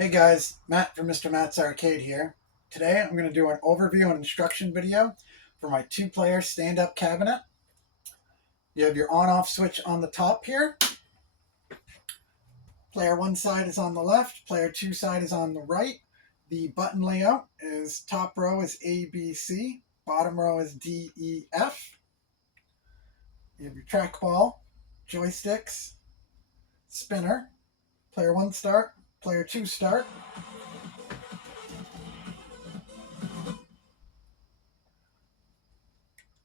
Hey guys, Matt from Mr. Matt's Arcade here. Today I'm going to do an overview and instruction video for my two-player stand-up cabinet. You have your on-off switch on the top here. Player 1 side is on the left, player 2 side is on the right. The button layout is top row is A, B, C, bottom row is D, E, F. You have your trackball, joysticks, spinner, player 1 start, player 2 start.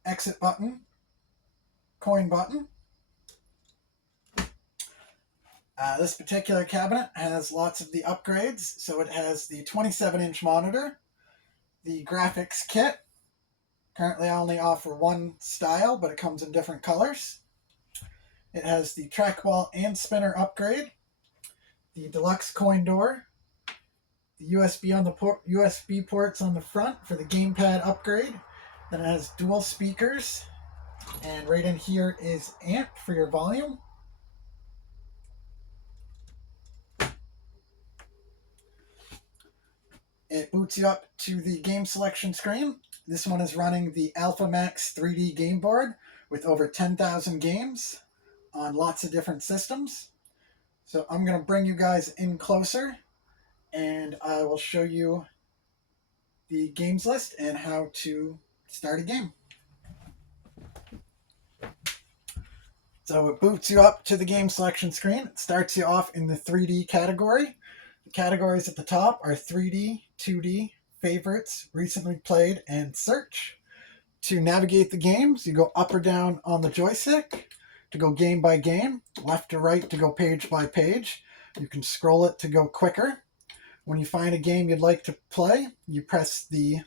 Exit button, coin button. This particular cabinet has lots of the upgrades. So it has the 27-inch monitor, the graphics kit. Currently I only offer one style, but it comes in different colors. It has the trackball and spinner upgrade, the deluxe coin door, the USB on the USB ports on the front for the gamepad upgrade. Then it has dual speakers, and right in here is amp for your volume. It boots you up to the game selection screen. This one is running the AlphaMax 3D game board with over 10,000 games on lots of different systems. So I'm going to bring you guys in closer and I will show you the games list and how to start a game. So it boots you up to the game selection screen. It starts you off in the 3D category. The categories at the top are 3D, 2D, favorites, recently played, and search. To navigate the games, you go up or down on the joystick to go game by game, left to right to go page by page. You can scroll it to go quicker. When you find a game you'd like to play, you press the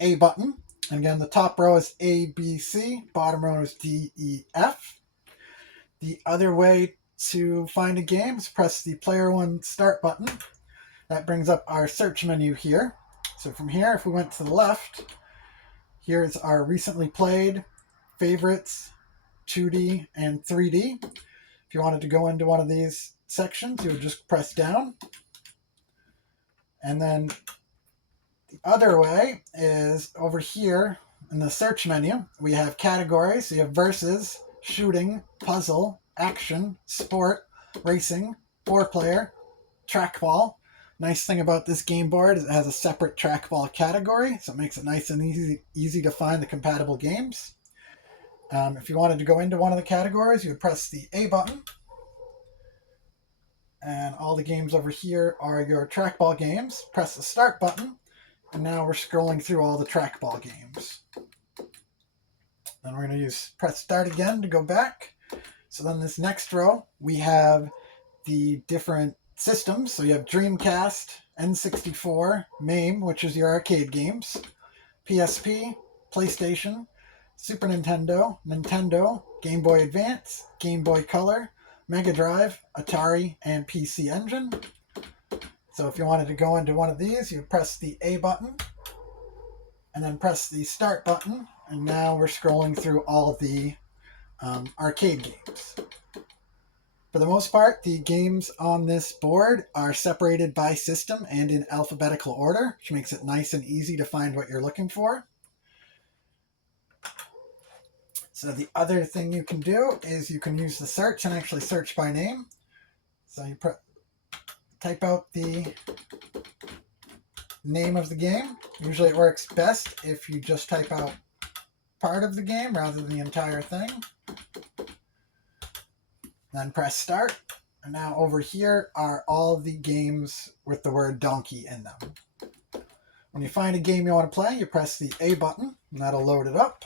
A button. And again, the top row is A, B, C, bottom row is D, E, F. The other way to find a game is press the player 1 start button. That brings up our search menu here. So from here, if we went to the left, here's our recently played, favorites, 2D, and 3D. If you wanted to go into one of these sections, you would just press down. And then the other way is over here in the search menu, we have categories. So you have versus, shooting, puzzle, action, sport, racing, 4-player, trackball. Nice thing about this game board is it has a separate trackball category, so it makes it nice and easy to find the compatible games. If you wanted to go into one of the categories, you would press the A button. And all the games over here are your trackball games. Press the start button, and now we're scrolling through all the trackball games. Then we're going to press start again to go back. So then this next row, we have the different systems. So you have Dreamcast, N64, MAME, which is your arcade games, PSP, PlayStation, Super Nintendo, Nintendo, Game Boy Advance, Game Boy Color, Mega Drive, Atari, and PC Engine. So if you wanted to go into one of these, you press the A button and then press the start button. And now we're scrolling through all of the arcade games. For the most part, the games on this board are separated by system and in alphabetical order, which makes it nice and easy to find what you're looking for. So the other thing you can do is you can use the search and actually search by name. So you type out the name of the game. Usually it works best if you just type out part of the game rather than the entire thing. Then press start. And now over here are all the games with the word donkey in them. When you find a game you want to play, you press the A button and that'll load it up.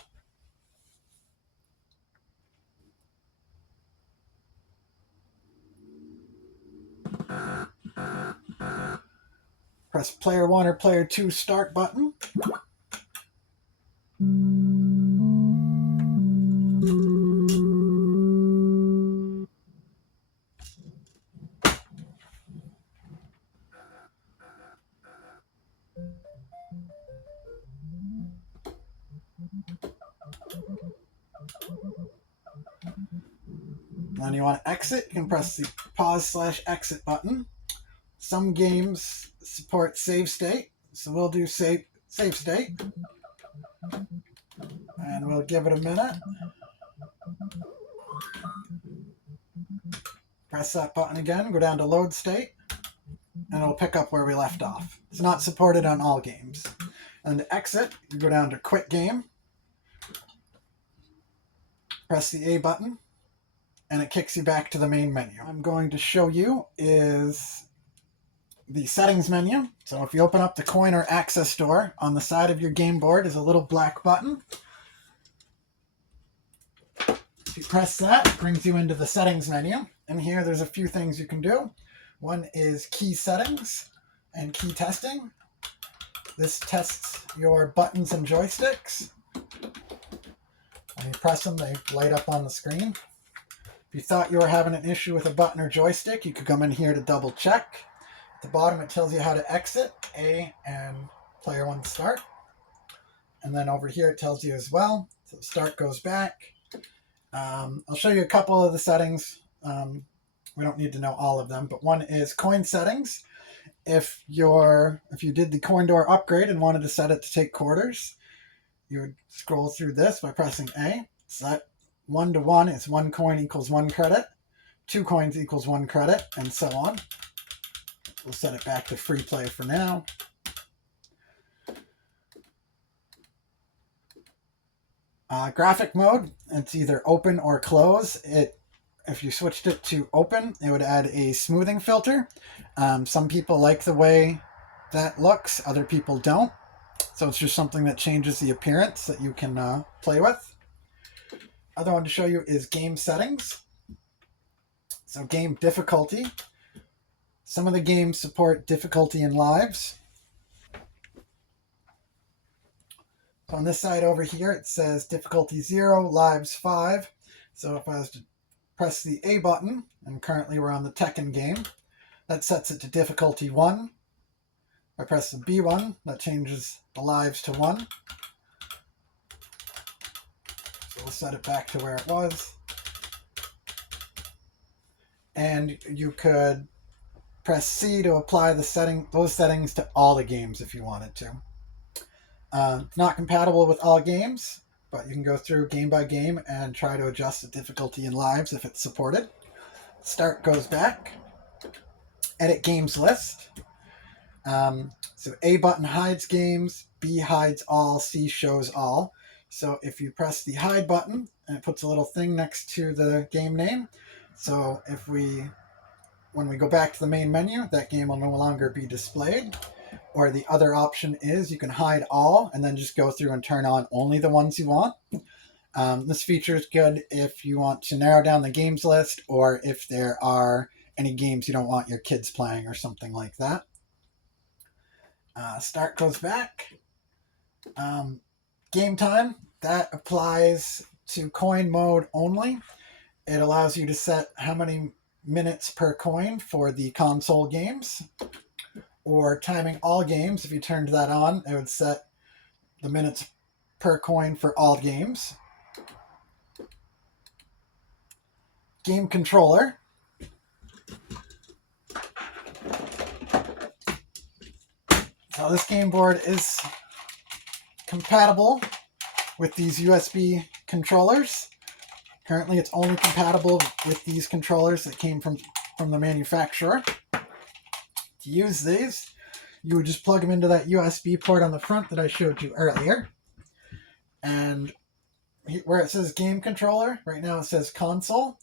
Press player 1 or player 2 start button. Then you want to exit, you can press the pause/exit button. Some games support save state, so we'll do save state. And we'll give it a minute. Press that button again, go down to load state, and it'll pick up where we left off. It's not supported on all games. And to exit, you go down to quit game, press the A button, and it kicks you back to the main menu. I'm going to show you is the settings menu. So if you open up the coin or access store, on the side of your game board is a little black button. If you press that, it brings you into the settings menu. And here there's a few things you can do. One is key settings and key testing. This tests your buttons and joysticks. When you press them, they light up on the screen. If you thought you were having an issue with a button or joystick, you could come in here to double check. At the bottom, it tells you how to exit, A, and player 1 start. And then over here, it tells you as well. So the start goes back. I'll show you a couple of the settings. We don't need to know all of them, but one is coin settings. If you did the coin door upgrade and wanted to set it to take quarters, you would scroll through this by pressing A. So that 1 to 1 is 1 coin equals 1 credit, 2 coins equals 1 credit, and so on. We'll set it back to free play for now. Graphic mode, it's either open or close. If you switched it to open, it would add a smoothing filter. Some people like the way that looks, other people don't. So it's just something that changes the appearance that you can play with. Other one to show you is game settings. So game difficulty. Some of the games support difficulty in lives. So on this side over here, it says difficulty 0, lives 5. So if I was to press the A button, and currently we're on the Tekken game, that sets it to difficulty 1. If I press the B one, that changes the lives to 1. So we'll set it back to where it was. And you could press C to apply those settings to all the games if you wanted to. It's not compatible with all games, but you can go through game by game and try to adjust the difficulty in lives if it's supported. Start goes back. Edit games list. So A button hides games, B hides all, C shows all. So if you press the hide button, and it puts a little thing next to the game name. So when we go back to the main menu, that game will no longer be displayed. Or the other option is you can hide all and then just go through and turn on only the ones you want. This feature is good if you want to narrow down the games list or if there are any games you don't want your kids playing or something like that. Start goes back. Game time, that applies to coin mode only. It allows you to set how many minutes per coin for the console games. Or timing all games, if you turned that on, it would set the minutes per coin for all games. Game controller. So this game board is compatible with these USB controllers. Currently it's only compatible with these controllers that came from the manufacturer. To use these, you would just plug them into that USB port on the front that I showed you earlier. And where it says game controller, right now it says console.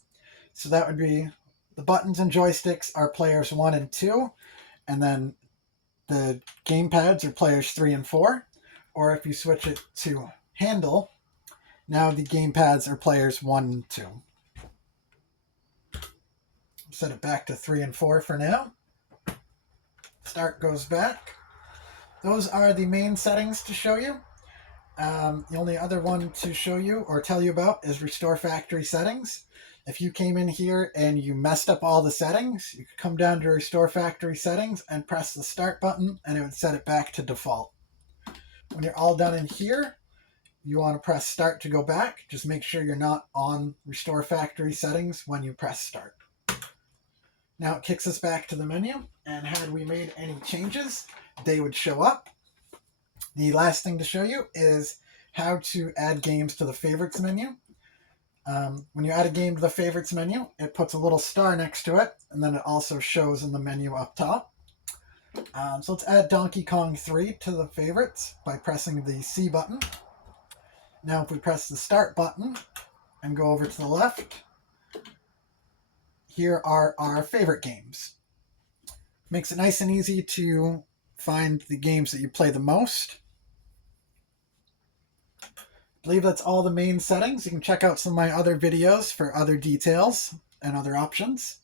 So that would be the buttons and joysticks are players 1 and 2. And then the game pads are players 3 and 4. Or if you switch it to handle, now the game pads are players 1 and 2. Set it back to 3 and 4 for now. Start goes back. Those are the main settings to show you. The only other one to show you or tell you about is Restore Factory Settings. If you came in here and you messed up all the settings, you could come down to Restore Factory Settings and press the Start button and it would set it back to default. When you're all done in here, you want to press Start to go back. Just make sure you're not on Restore Factory Settings when you press Start. Now it kicks us back to the menu, and had we made any changes, they would show up. The last thing to show you is how to add games to the favorites menu. When you add a game to the favorites menu, it puts a little star next to it, and then it also shows in the menu up top. So let's add Donkey Kong 3 to the favorites by pressing the C button. Now if we press the start button and go over to the left, here are our favorite games. Makes it nice and easy to find the games that you play the most. I believe that's all the main settings. You can check out some of my other videos for other details and other options.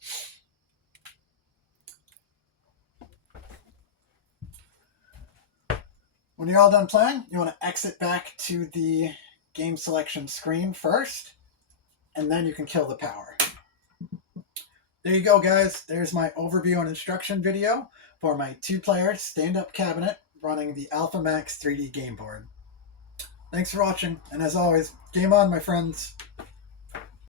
When you're all done playing, you want to exit back to the game selection screen first, and then you can kill the power. There you go, guys. There's my overview and instruction video for my 2-player stand-up cabinet running the AlphaMax 3D game board. Thanks for watching, and as always, game on, my friends.